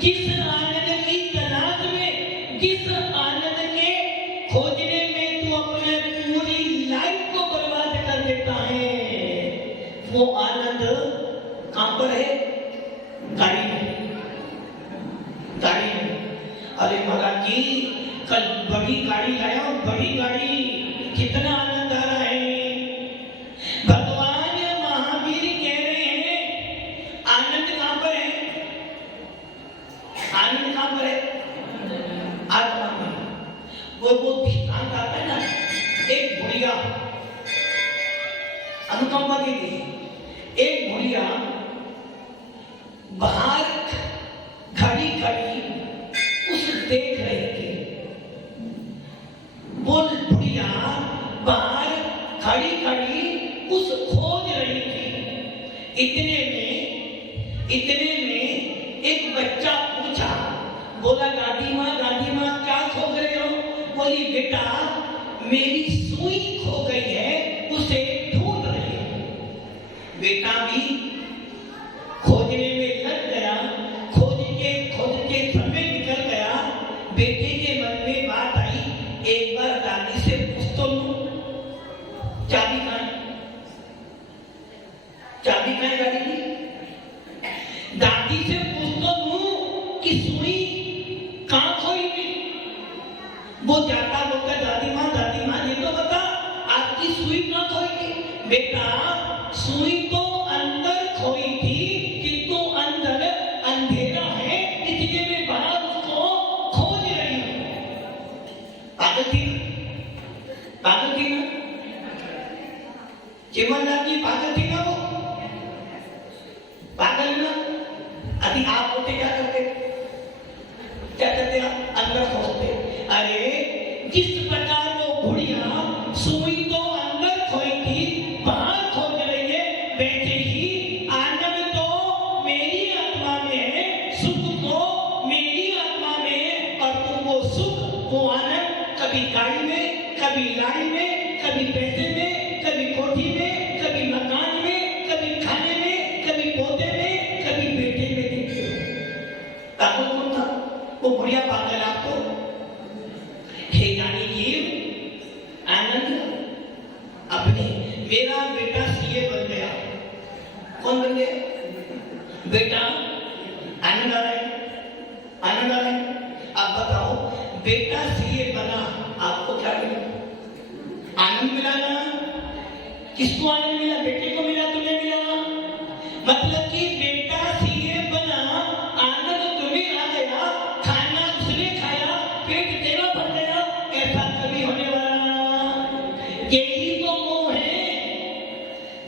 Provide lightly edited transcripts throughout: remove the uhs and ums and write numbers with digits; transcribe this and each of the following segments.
जिस आनंद की तलाश में, जिस आनंद वो आनंद कहां पर है? गाड़ी में, गाड़ी में। अरे महाराज जी कल बड़ी गाड़ी लाया, बड़ी गाड़ी, कितना आनंद आ रहा है। भगवान महावीर कह रहे हैं आनंद कहां पर है? आनंद कहां पर है? आत्मा में। वो दृष्टांत आता है ना, एक बुढ़िया अनुकंपा के लिए, एक बुढ़िया बाहर खड़ी खड़ी उस देख रही थी। वो बुढ़िया बाहर खड़ी खड़ी उस खोज रही थी। इतने में एक बच्चा पूछा, बोला दादी माँ क्या खोज रहे हो? बोली बेटा मेरी सुई खो गई है, उसे ढूंढ रही हूं। बेटा भी खोजने में लग गया, खोज के समय निकल गया। बेटे के मन में बात आई, एक बार दादी से पूछ तो लूं चाबी कहां है? चाबी कहां है गाड़ी की? दादी से पूछ तो लूं कि सुई कहां खोई थी? वो जाता बोलता दादी माँ ये तो बता आपकी सुई कहां खोई थी? बेटा सुई तो अंदर खोई थी, किंतु अंदर अंधेरा है, इसलिए मैं बाहर उसको खोज रही हूं। पागल थी ना? चिमनलाल जी पागल थी ना? वो पागल ना? अभी आप होते क्या करते आप? अंदर खोजते। अरे जिस प्रकार वो बुढ़िया सुई तो अंदर खोई थी, बाहर खोज रही है, वैसे ही आनंद तो मेरी आत्मा में है, सुख तो मेरी आत्मा में है। और तुम वो सुख वो आनंद कभी गाड़ी में, कभी लाड़ी में, कभी पैसे में, कभी कोठी में, कभी मकान में, कभी खाने में, कभी पौधे में, कभी बेटे में देखते हो। पागल कौन था? वो बुढ़िया पागल। आपको हे जानी जीव आनंद अपने, मेरा बेटा सीए बन गया। कौन बन गया? बेटा आनंद आ रहा है, आनंद आ रहा है। अब बताओ बेटा सीए बना, आपको क्या मिला? आनंद मिला ना? किसको आनंद मिला? बेटे को मिला, तुम्हें मिला। मतलब कि बेटा सीए बना, आनंद तुम्हें आ गया, खाना उसने खाया, पेट तेरा भर गया। ऐसा कभी होने वाला? यही तो मोह है।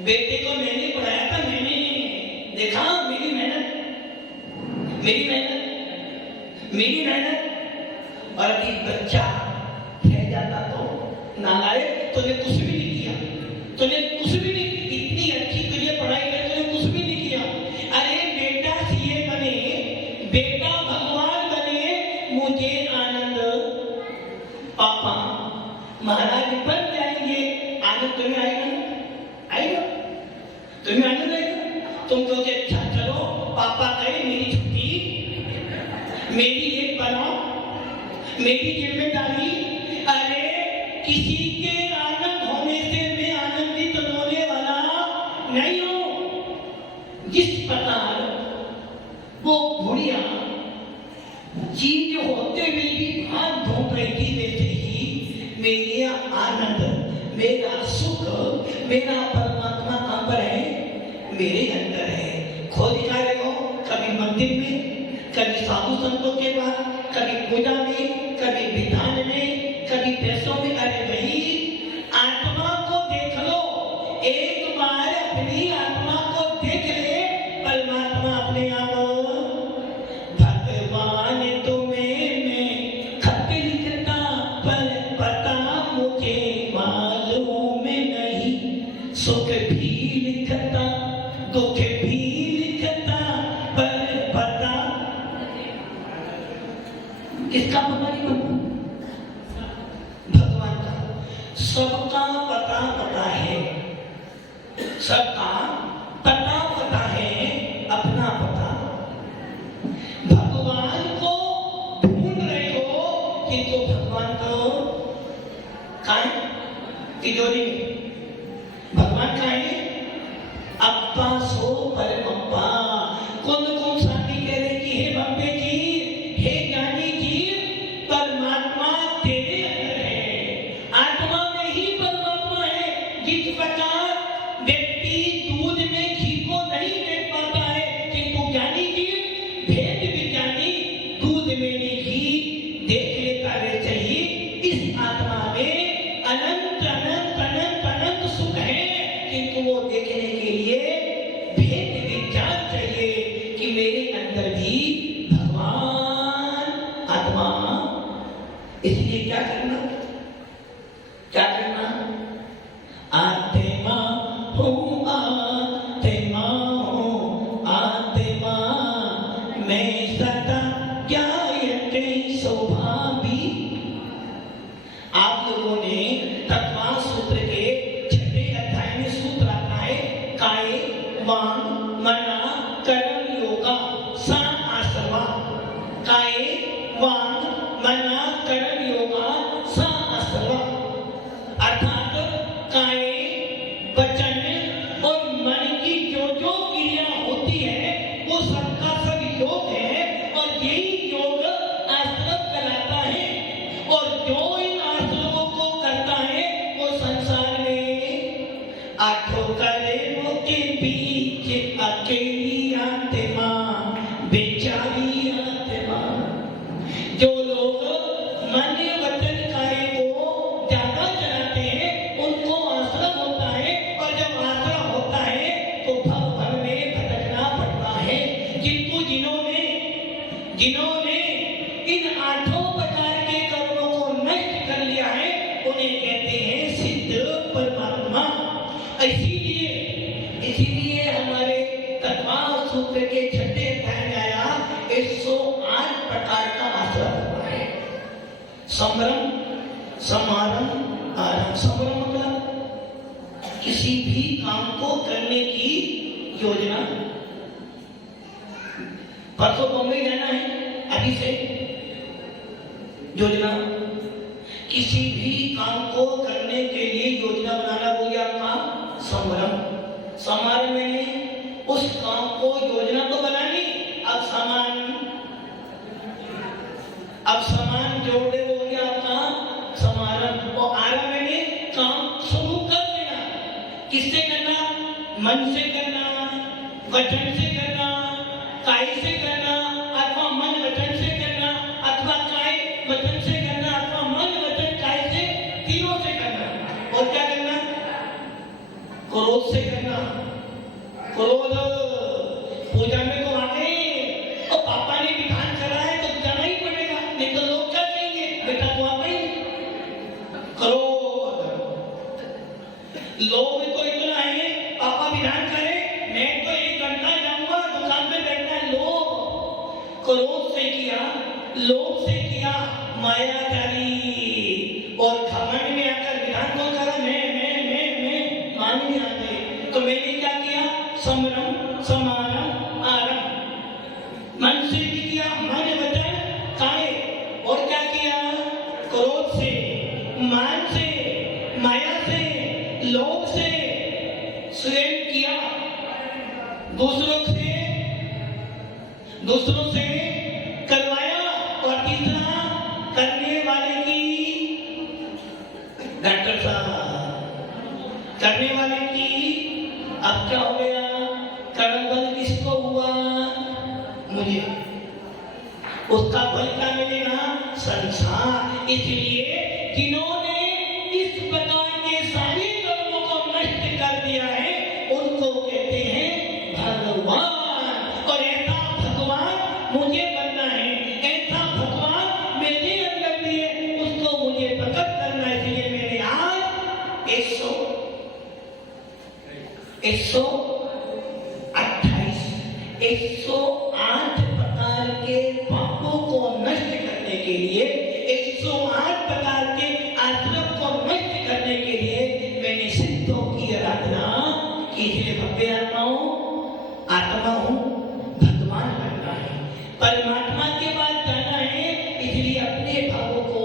बेटे को मैंने पढ़ाया था, मैंने देखा, मेरी मेहनत और अभी बच्चा रह जाता तो नालायक, तूने कुछ भी नहीं किया, तूने कुछ भी नहीं, इतनी अच्छी तुझे पढ़ाई कर, तूने कुछ भी नहीं किया। अरे बेटा सीए बने, बेटा भगवान बने, मुझे आनंद पापा महाराज बन जाएंगे। आनंद तुम्हें आएगा ना? आएगा? तुम्हें आनंद आएगा? तुम कहोगे अच्छा चलो पापा कहे मेरी छुट्टी, मेरी एक बनाओ, मेरी जिम्मेदारी। अरे किसी के आनंद होने से मैं आनंदित होने वाला नहीं हूं। जिस प्रकार वो बुढ़िया चीज होते हुए भी हाथ ढूंढ रही थी, वैसे ही मेरा आनंद, मेरा सुख, मेरा परमात्मा कहां पर है? मेरे अंदर है। खोज कर रहे हो, कभी मंदिर में, कभी साधु संतों के पास, कभी पूजा में, कभी विधान में, कभी पैसों में। अरे भाई आत्मा को देख लो, एक बार अपनी आत्मा को देख ले, परमात्मा अपने आप। भगवान तुम्हें मैं खत लिखता, पर पता मुझे मालूम नहीं, सुख भी लिखता दुख भी लिखता, पर पता किसका पता नहीं बनता? भगवान का। सबका पता है, सबका पता है, अपना पता। भगवान को ढूंढ रहे हो, किंतु भगवान को कहां है? तिजोरी में। भगवान कहां है? अप्पा सो परमप्पा। कौन कौन शादी कह रहे कि हे बाबे जी, हे ज्ञानी जी, परमात्मा तेरे अंदर है, आत्मा में ही परमात्मा है। जिस प्रकार व्यक्ति दूध में घी को नहीं देख पाता है, किंतु ज्ञानी जी भेद विज्ञानी दूध में भी घी देख लेता रहता है। इस आत्मा में अनंत अनंत अनंत अनंत सुख है, किंतु वो देखने के लिए भेद विज्ञान चाहिए कि मेरे अंदर भी भगवान आत्मा। इसलिए क्या करना, क्या करना? आत्मा हूँ, आत्मा हूँ, आत्मा मैं सदा ज्ञायते स्वभावी। आप लोगों ने तत्वान सूत्र के 6 अध्याय में सूत्र आता है, काय वांग मना कर्म योगा सा आसवा। काय वांग मना कर्म योगा सा आसवा, अर्थात काय वचन और मन की जो जो क्रिया होती है वो सबका सब योग है, और यही योग आश्रम कराता है। और जो इन आश्रमों को करता है वो संसार में आठों करेमों के बीच अकेली आत्मा, बेचारी आत्मा। जो लोग मन वचन काय को ज्यादा चलाते हैं उनको आश्रम होता है, और जब आश्रम होता है तो भव भव में भटकना पड़ता है। किंतु जिन्होंने इन आठों प्रकार के कर्मों को नष्ट कर लिया है उन्हें कहते हैं सिद्ध परमात्मा। इसीलिए हमारे तत्वान सूत्र के 6 अध्याय में आया 108 प्रकार का आश्रम हुआ है। समरम, समारम, आरम। समरम मतलब किसी भी काम को करने की योजना। परसों बॉम्बे जाना है, अभी से योजना। किसी भी काम को करने के लिए योजना बनाना वो क्या काम? समरम। समारम में उस काम को योजना तो बनानी, अब सामान जोड़े हो गया आपका समारम। और आरंभ में काम शुरू कर देना। किससे करना? मन से करना, वचन से करना, काय से करना, अथवा मन वचन से करना, अथवा काय वचन से करना, अथवा मन वचन काय से, तीनों से करना। और क्या करना? क्रोध से करना। क्रोध पूजा में तो आगे और पापा ने विधान करा है तो जाना ही पड़ेगा, नहीं तो लोग क्या कहेंगे, बेटा तो आप ही। क्रोध, लोग तो इतना है, पापा विधान करे मैं तो 1 घंटा जाऊंगा दुकान पे बैठना है। लोग क्रोध से किया, लोभ से किया, मायाजाली और घमंड में आकर विधान कौन करा? मैं मान नहीं आते। तो मैंने क्या किया? समरम, समारम, आरम। मन से भी किया, मन वचन काय। और क्या किया? क्रोध से, मान से, माया से, लोभ से स्वयं किया, दूसरों से करवाया। और तीसरा करने वाले की, डॉक्टर साहब करने वाले की। अब क्या हो गया? कर्म बल किसको हुआ? मुझे। उसका फल क्या मिलेगा? संसार। इसलिए जिन्होंने इस प्रकार के सारे कर्मों को नष्ट कर दिया है उनको कहते हैं भगवान। और ऐसा भगवान मुझे बनना है, ऐसा भगवान मेरे अंदर भी है, उसको मुझे प्रकट करना है। इसलिए मैंने आज 108 प्रकार के पापों को नष्ट करने के लिए, 108 प्रकार के आश्रम को नष्ट करने के लिए मैंने सिद्धों की आराधना की। इसलिए भव्य आत्मा हूं, भगवान बनना है, परमात्मा के पास जाना है। इसलिए अपने भावों को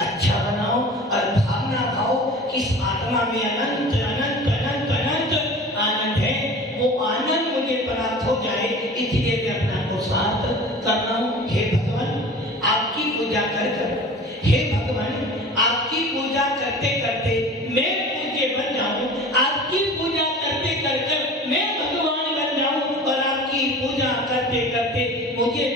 अच्छा बनाओ और भावना भाव किस आत्मा में अनंत इसलिए मैं अपना पुरुषार्थ कर रहा हूँ। हे भगवान आपकी पूजा कर कर, हे भगवान आपकी पूजा करते करते मैं पूज्य बन जाऊं, आपकी पूजा करते करते मैं भगवान बन जाऊं और आपकी पूजा करते करते मुझे